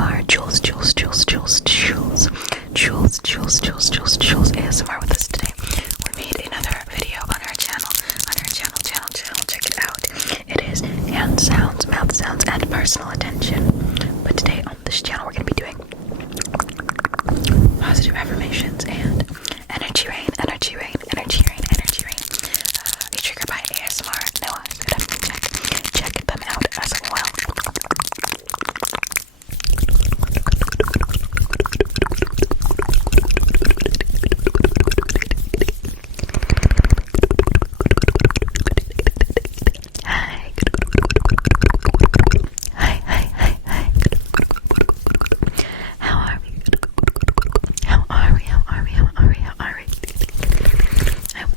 ASMR, Jules ASMR with us today. We made another video on our channel, check it out. It is hand sounds, mouth sounds, and personal attention. But today on this channel we're going to be doing positive affirmations and energy rain. A trigger by ASMR. No, I'm gonna check them out as well.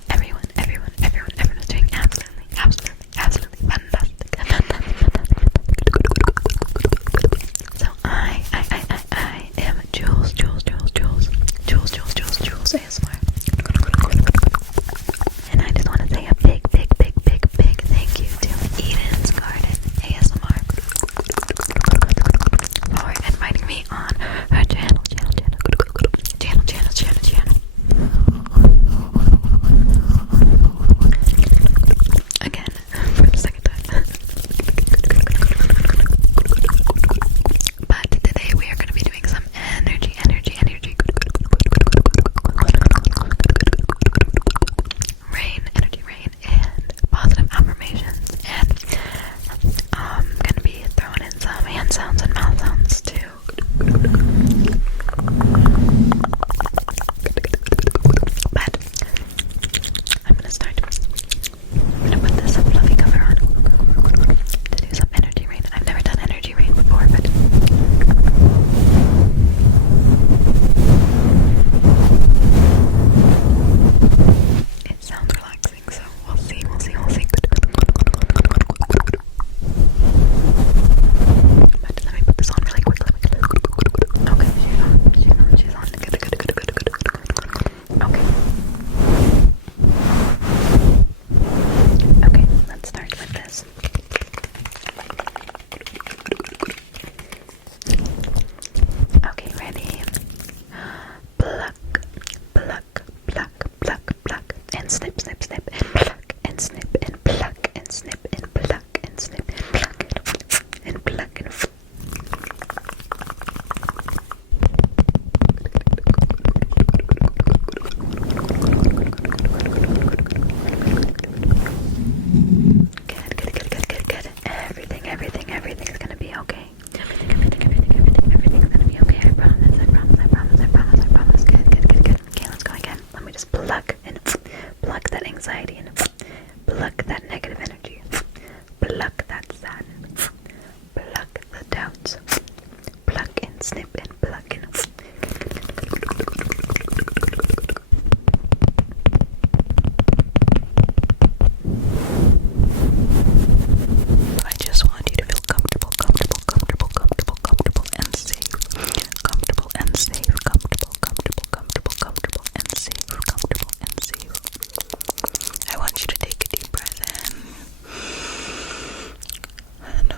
Everyone is doing absolutely fantastic. So I am Jules ASMR. And I just want to say a big thank you to Eden's Garden ASMR for inviting me on her channel. Again, for the second time. But today we are going to be doing some energy. Energy rain, and positive affirmations. And I'm going to be throwing in some hand sounds and mouth sounds too. But I'm going to start. I'm going to put this fluffy cover on to do some energy rain. I've never done energy rain before, but it sounds relaxing, so we'll see. But let me put this on really quickly. Okay, she's on. Good. Okay, let's start with this. Okay, ready? Pluck, and snip, and pluck, and snip, and pluck, and snip, and pluck, and snip, and pluck, and pluck, and Good. Everything's gonna be okay. Everything's gonna be okay. I promise. Good. Okay, let's go again. Let me just pluck that anxiety and pluck that negative energy. Pluck that sadness. Pluck the doubts. Pluck and snip and pluck and I just want you to feel comfortable and safe. Comfortable and safe. I want you to take a deep breath in and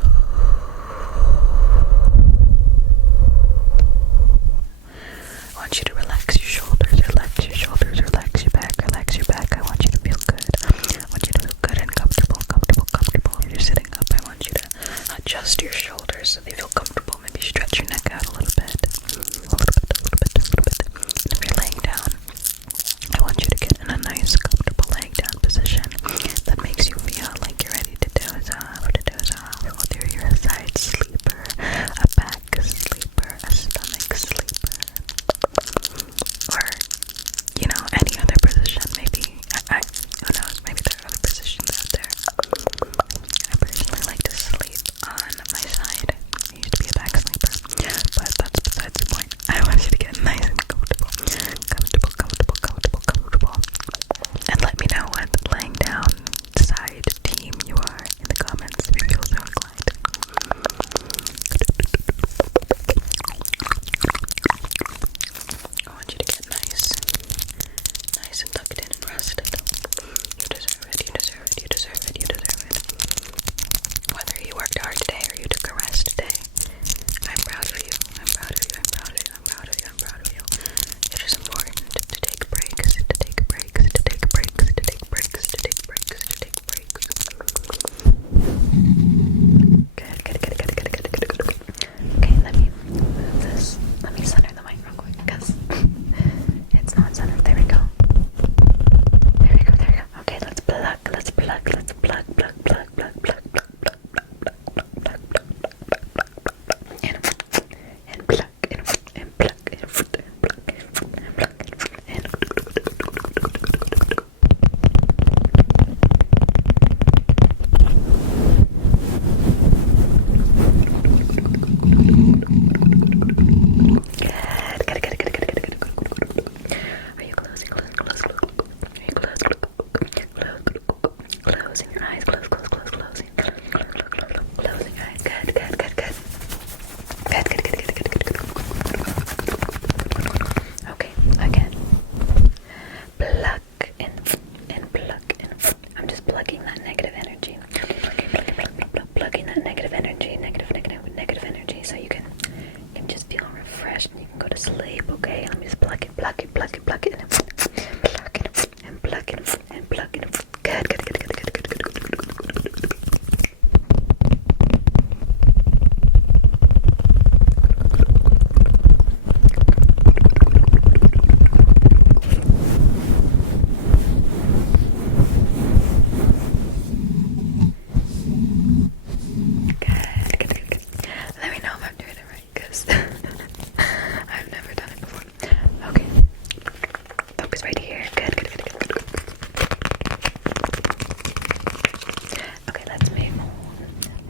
finish and you can go to sleep, okay? Let me just pluck it, pluck it, pluck it, pluck it, and pluck it, and pluck it, and pluck it. Good, good, good, good, good, good, good, good, good, good, good, good. Let me know if I'm doing it right, because I've never done it before. Okay. Focus right here. Good, good, good, good, good, good. Okay, let's move on.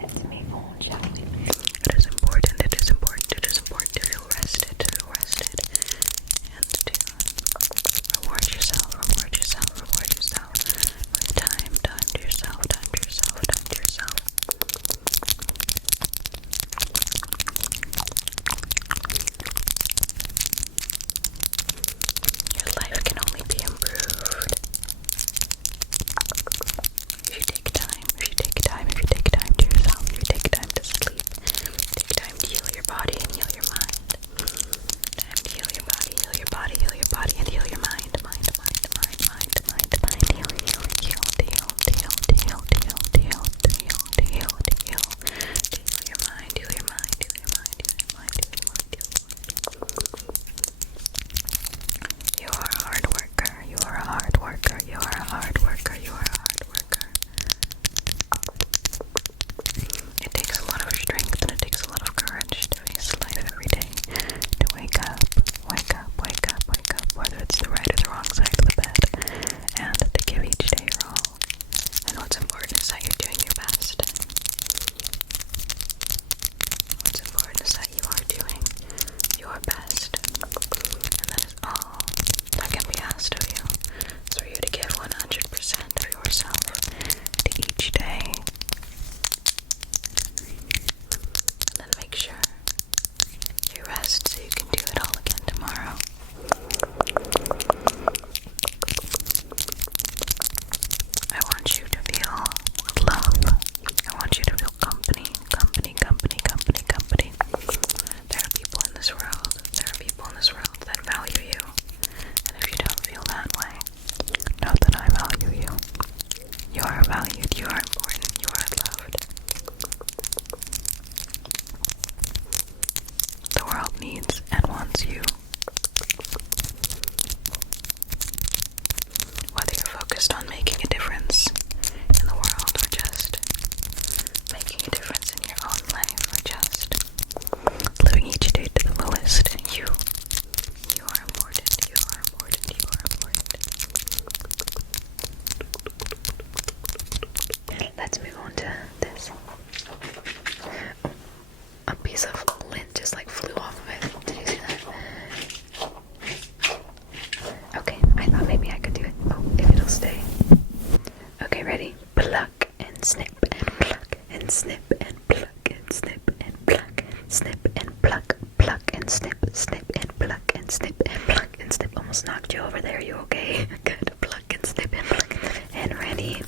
Let's move on, shall we? It is important, it is important, it is important to feel rested, and to reward yourself with time to yourself, time to yourself, time to yourself. Your life can only be improved if you take time, if you take time to yourself, if you take time to sleep, take time to heal your body and heal your mind. Time to heal your body, heal your body, heal your body, and heal your mind. You are a hard worker, you are a hard worker, you are a hard worker, you are a hard worker. It takes a lot of strength and it takes a lot of courage to face life every day. To wake up, whether it's the right or the wrong side of the bed, and to give each day your all. And what's important is that you're doing your best. What's important is that you are doing your best. And that is all that can be asked of you. Is for you to give 100% of yourself to each day. And then make sure you rest so you can do it all again tomorrow. I want you to feel love. I want you to feel company. There are people in this world that value you. And if you don't feel that way, know that I value you. You are valued, you are important, you are loved. The world needs and wants you. Whether you're focused on making a difference in the world or just making a difference in your own life or just living each day to the fullest, you are important, you are important, you are important. Let's move on to this. A piece of lint just like flew off of it. Did you see that? Okay, I thought maybe I could do it. Oh, if it'll stay. Okay, ready? Pluck and snip and pluck and snip and pluck and snip and pluck and snip and pluck, pluck and snip, snip and pluck and snip and pluck and snip. Almost knocked you over there. You okay? Good. Pluck and snip and pluck and ready.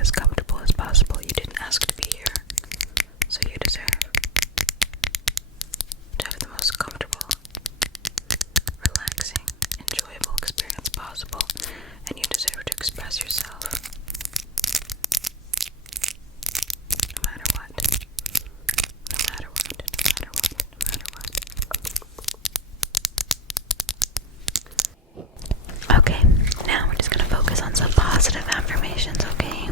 as comfortable as possible. You didn't ask to be here, so you deserve to have the most comfortable, relaxing, enjoyable experience possible, and you deserve to express yourself no matter what. No matter what, no matter what, no matter what. Okay, now we're just gonna focus on some positive affirmations, okay?